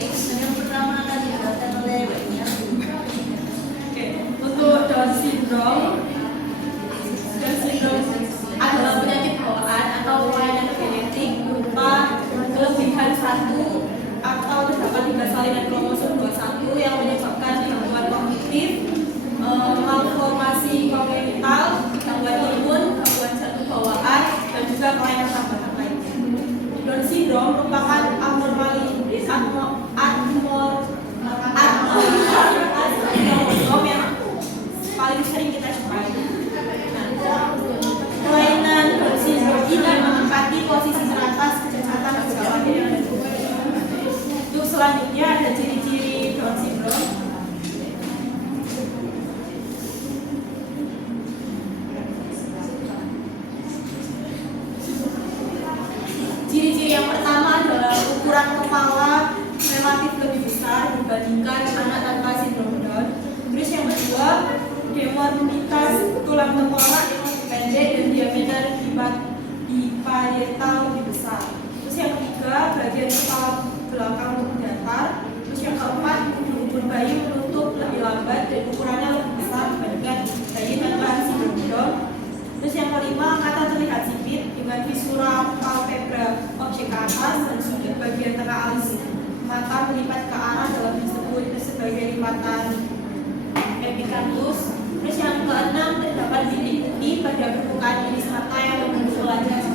yang pertama akan dijelaskan oleh Mbak Nia. Oke, untuk Down syndrome adalah penyakit bawaan atau kelainan genetik berupa kelebihan satu atau terdapat 3 salinan kromosom 21 yang menyebabkan gangguan kognitif, malformasi kongenital, gangguan imun, gangguan jantung bawaan, dan juga kelainan tambahan lainnya. Down syndrome merupakan abnormalitas kromosom yang paling sering kita jumpai. Kelainan Down syndrome ini menempati posisi teratas kejahatan kegawaan. Untuk selanjutnya ada ciri-ciri Down syndrome. Ciri-ciri yang pertama adalah ukuran kepala relatif lebih besar dibandingkan anak tanpa sindrom Down. Terus yang kedua, deformitas tulang tengkorak yang lebih pendek dan diameter parietal lebih besar. Terus yang ketiga, bagian kepala belakang lebih datar. Terus yang keempat, umur bayi menutup lebih lambat dan ukurannya lebih besar dibandingkan bayi tanpa sindrom Down. Terus yang kelima, mata terlihat sipit dengan visura palpebra objek ke atas dan sudut bagian tengah alis mata melipat ke arah dalam disebut sebagai lipatan epicanthus. Terus yang keenam, terdapat bintik putih pada permukaan iris mata yang membentuk lajang.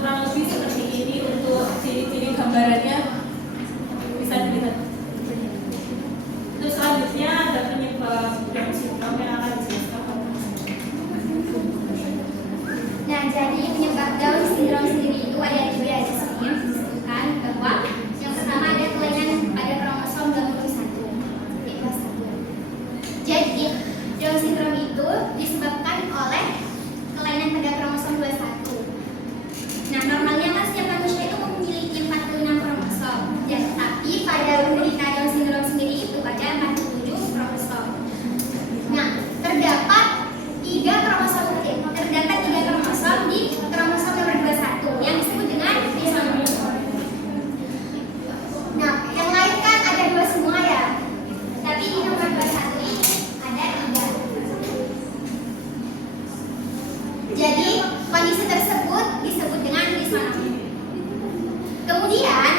Kurang lebih seperti ini untuk ciri-ciri gambarannya bisa dilihat. Terus selanjutnya ada penyebab Down syndrome yang akan dijelaskan. Nah, jadi penyebab Down syndrome sendiri itu ada 3 di sini yang disebutkan bahwa yang pertama ada kelainan pada kromosom 21. Jadi Down syndrome itu disebabkan oleh kelainan pada kromosom 21. Nah, normalnya kan setiap manusia itu memiliki 46 kromosom. Dan tapi pada penderita Down syndrome sendiri itu ada 47 kromosom. Nah, terdapat 3 kromosom di kromosom nomor 21 yang disebut dengan trisomi. Nah, yang lain kan ada 2 semua ya. Tapi di nomor 21 ini ada 3. Jadi, kondisi tersebut disebut dengan trisomi. Kemudian,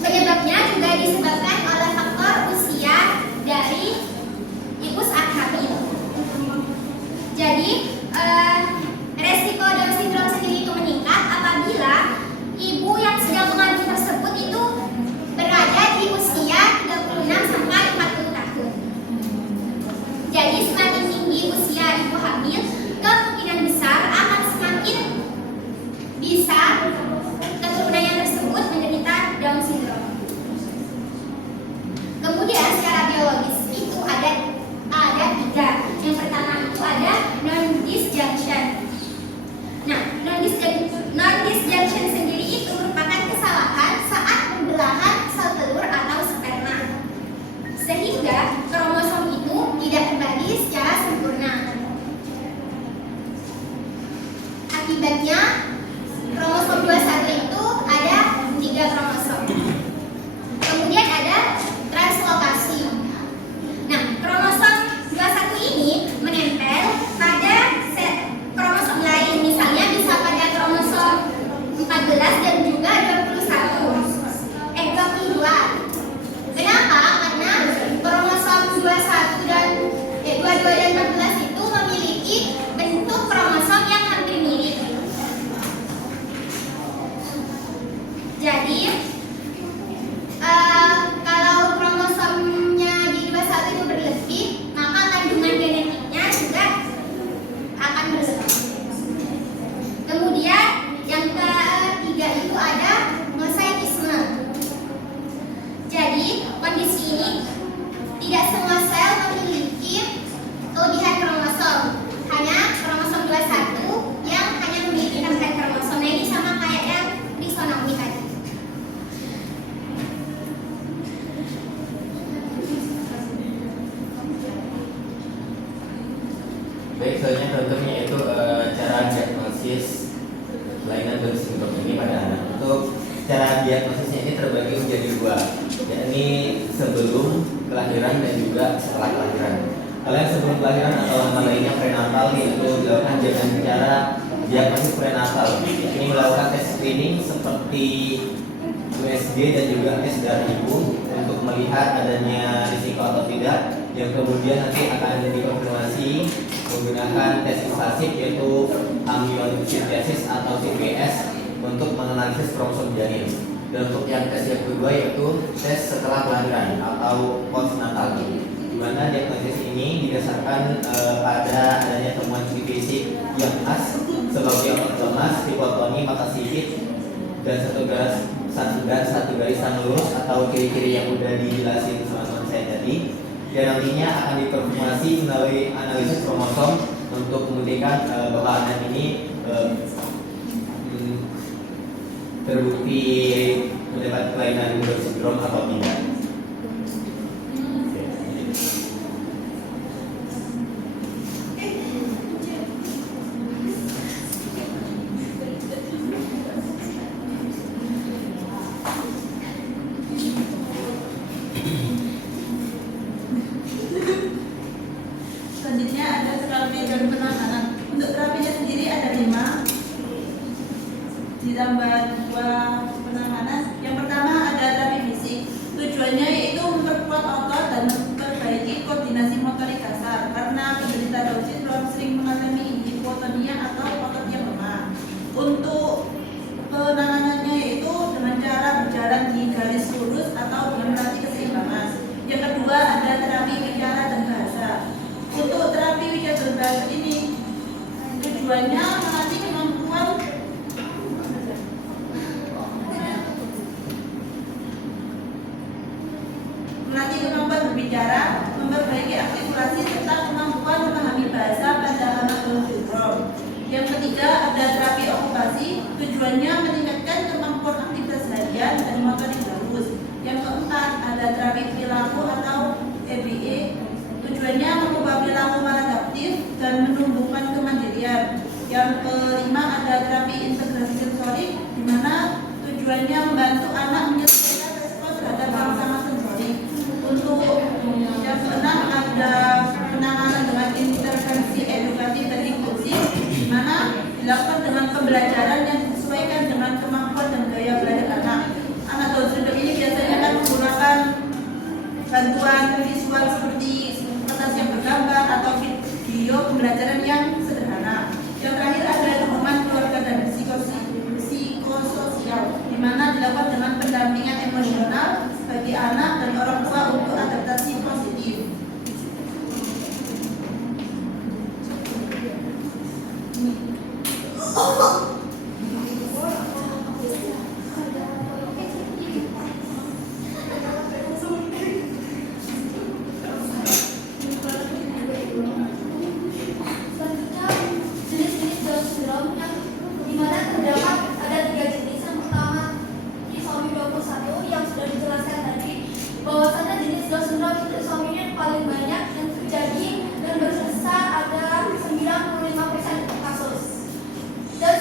penyebabnya juga disebabkan oleh faktor usia dari ibu saat hamil. Jadi, resiko Down syndrome sendiri itu meningkat apabila ibu yang sedang mengandung tersebut itu berada di usia 36 sampai 40 tahun. Jadi, semakin tinggi usia ibu hamil, kemungkinan besar akan semakin bisa keturunannya tersebut menderita Down syndrome. Kemudian secara biologis itu ada 3. Yang pertama itu ada non-disjunction. Nah, non-disjunction sendiri itu merupakan kesalahan saat pembelahan sel telur atau sperma, sehingga kromosom itu tidak terbagi secara sempurna. Akibatnya kromosom 21 itu ada 3 kromosom. Kemudian ada translokasi. Nah, kromosom 21 ini menempel pada kromosom lain, misalnya bisa pada kromosom 14 dan juga 22. Kenapa? Karena kromosom 22 dan 14 itu memiliki bentuk kromosom yang hampir mirip. Jadi, kalau kromosomnya di 21 itu berlebih, maka kandungan genetiknya juga akan berlebih. Kemudian yang ketiga itu ada mosaikisme. Jadi, kondisi ini tidak semua sel memiliki kelebihan kromosom. Hanya kromosom 21 yang hanya memiliki tambahan kromosom. Nah, ini sama kayak yang trisomi tadi. Baik, selanjutnya dokternya itu cara diagnosis diagnosis kelainan Down syndrome ini pada anak. Untuk cara diagnosisnya ini terbagi menjadi dua, yakni sebelum kelahiran dan juga setelah kelahiran. Kalau yang sebelum kelahiran atau nama lainnya prenatal itu dilakukan dengan cara diagnosis prenatal. Ini melakukan tes screening seperti USG dan juga tes darah ibu untuk melihat adanya risiko atau tidak, yang kemudian nanti akan dikonfirmasi menggunakan tes invasif yaitu amniocentesis atau CPS untuk menganalisis kromosom janin. Dan untuk yang tes yang kedua yaitu tes setelah kelahiran atau postnatal, di mana diagnosis ini didasarkan pada adanya temuan ciri fisik yang khas sebagai otot lemas, hipotoni, mata sipit, dan satu garis lurus atau ciri-ciri yang sudah dijelasin teman-teman saya tadi. Dan nantinya akan dikonfirmasi melalui analisis kromosom untuk membuktikan bahwa anak ini terbukti mendapat kelainan Down syndrome atau tidak. Selanjutnya ada terapi dan penanganan. Untuk terapinya sendiri ada 5 ditambah 2 penanganan. Yang pertama ada terapi fisik. Tujuannya yaitu memperkuat otot dan memperbaiki koordinasi motorik kasar karena penderita Down syndrome sering mengalami hipotonia atau otot yang lemah. Untuk penanganannya yaitu dengan cara berjalan di garis lurus atau dengan melatih keseimbangan. Yang kedua ada terapi bicara dan bahasa. Untuk terapi bicara dan bahasa ini tujuannya melatih kemampuan berbicara, memperbaiki artikulasi serta kemampuan memahami bahasa pada anak Down syndrome. Yang ketiga ada terapi okupasi. Tujuannya meningkatkan kemampuan aktivitas harian dan motorik halus. Yang keempat ada terapi perilaku atau EBE. Tujuannya mengubah perilaku maladaptif dan menumbuhkan kemandirian. Yang kelima ada terapi integrasi sensorik, di mana tujuannya membantu anak menyelesaikan respon terhadap rangsangan sensorik. Untuk yang keenam ada penanganan dengan intervensi edukatif dan inklusif, di mana dilakukan dengan pembelajaran yang disesuaikan dengan kemampuan dan gaya belajar anak. Anak Down syndrome ini biasanya akan menggunakan bantuan visual seperti kertas yang bergambar atau video pembelajaran yang sederhana. Yang terakhir ada dukungan keluarga dan psikososial, di mana dilakukan dengan pendampingan emosional bagi anak dan orang tua untuk adaptasi positif. Dan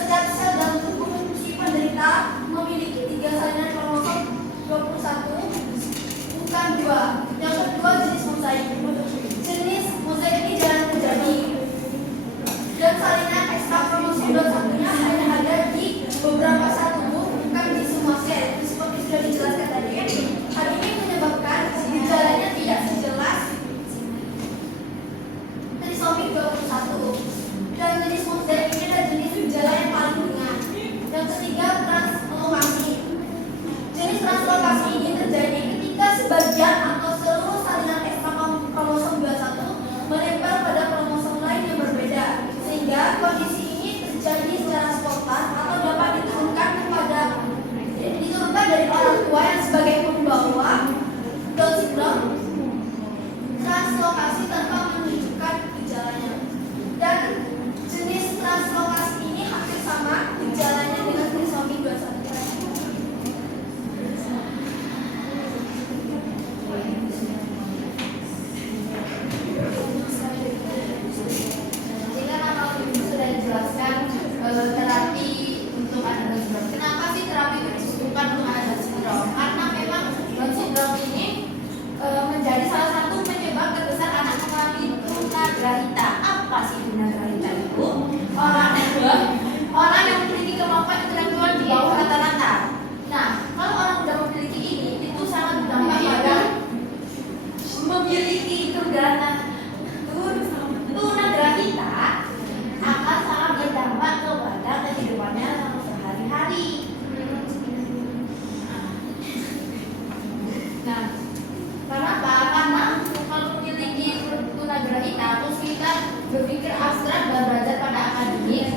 berpikir abstrak dan belajar pada akademik.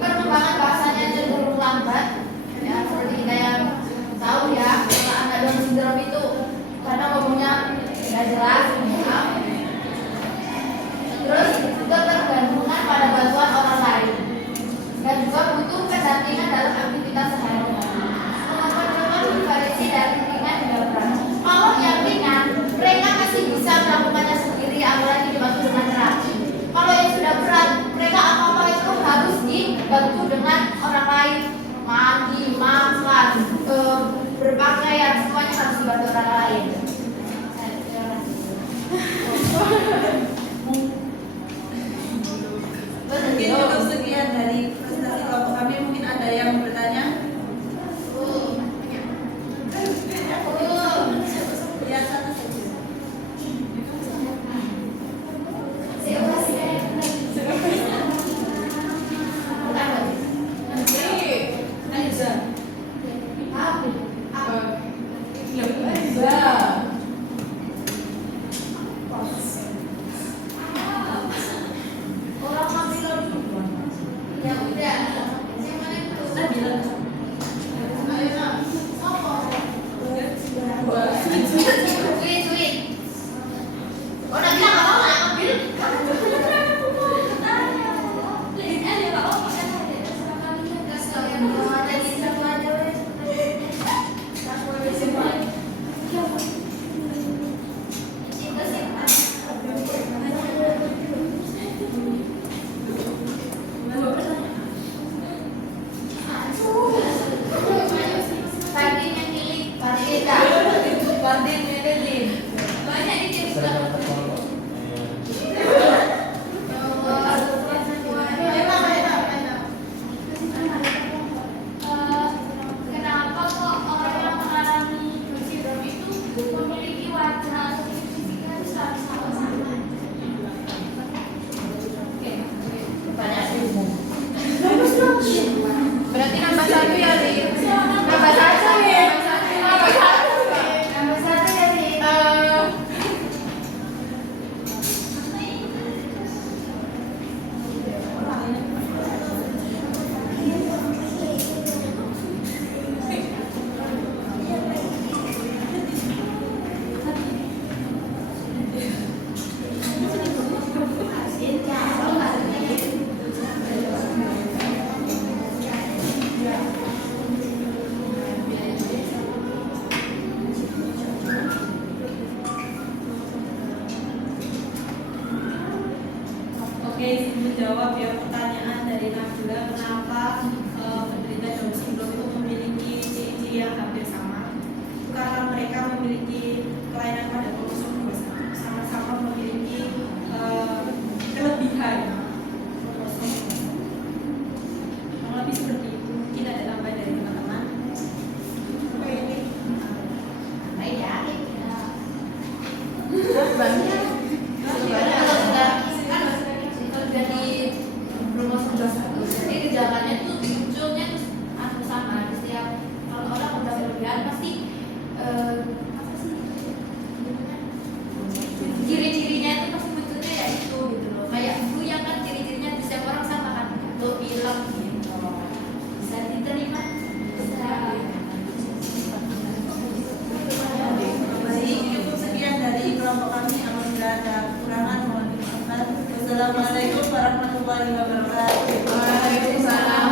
Perkembangan bahasanya cenderung lambat. Ya, seperti kita yang tahu ya, kalau anak Down syndrome itu karena ngomongnya nggak jelas, ya. Terus juga tergantungan pada bantuan orang lain dan juga butuh pendampingan dalam aktivitas sehari-hari. Kemampuan bervariasi dari ringan hingga berat. Kalau yang ringan, mereka masih bisa melakukannya sendiri, apalagi dibantu dengan terapi. Kalau yang sudah berat, mereka apa-apa itu harus dibantu dengan orang lain, mandi, makan, berpakaian, semuanya harus dibantu orang lain. Mungkin cukup sekian dari presentasi kelompok kami. Mungkin ada yang bertanya? Ya, satu saja. Kenapa kok orang yang mengalami Down syndrome itu memiliki wajah atau fisiknya itu sama-sama? Oke, pertanyaan umum. Berarti nambah satu ya, Rin? Nambah satu ya? Nambah satu ya, Rin? Oke, menjawab ya pertanyaan dari Nabila, kenapa penderita Down syndrome itu memiliki ciri-ciri yang hampir sama? Karena mereka memiliki kelainan pada kromosom sama-sama memiliki kelebihan kromosom. Kurang lebih seperti itu. Mungkin ada tambahan dari teman-teman. Banyak. Kalau sudah di kromosom 21, jadi gejalanya itu munculnya tuh sama di setiap kalau orang udah berlebihan pasti apa sih ciri-cirinya itu pasti munculnya ya itu gitu loh, kayak flu yang kan ciri-cirinya di setiap orang sama kan, tuh pilek gitu, bisa diterima, bisa. Baik, cukup sekian dari kelompok kami. Apabila ada kekurangan mohon dimaafkan. Wassalamualaikum warahmatullahi wabarakatuh. Waalaikumsalam.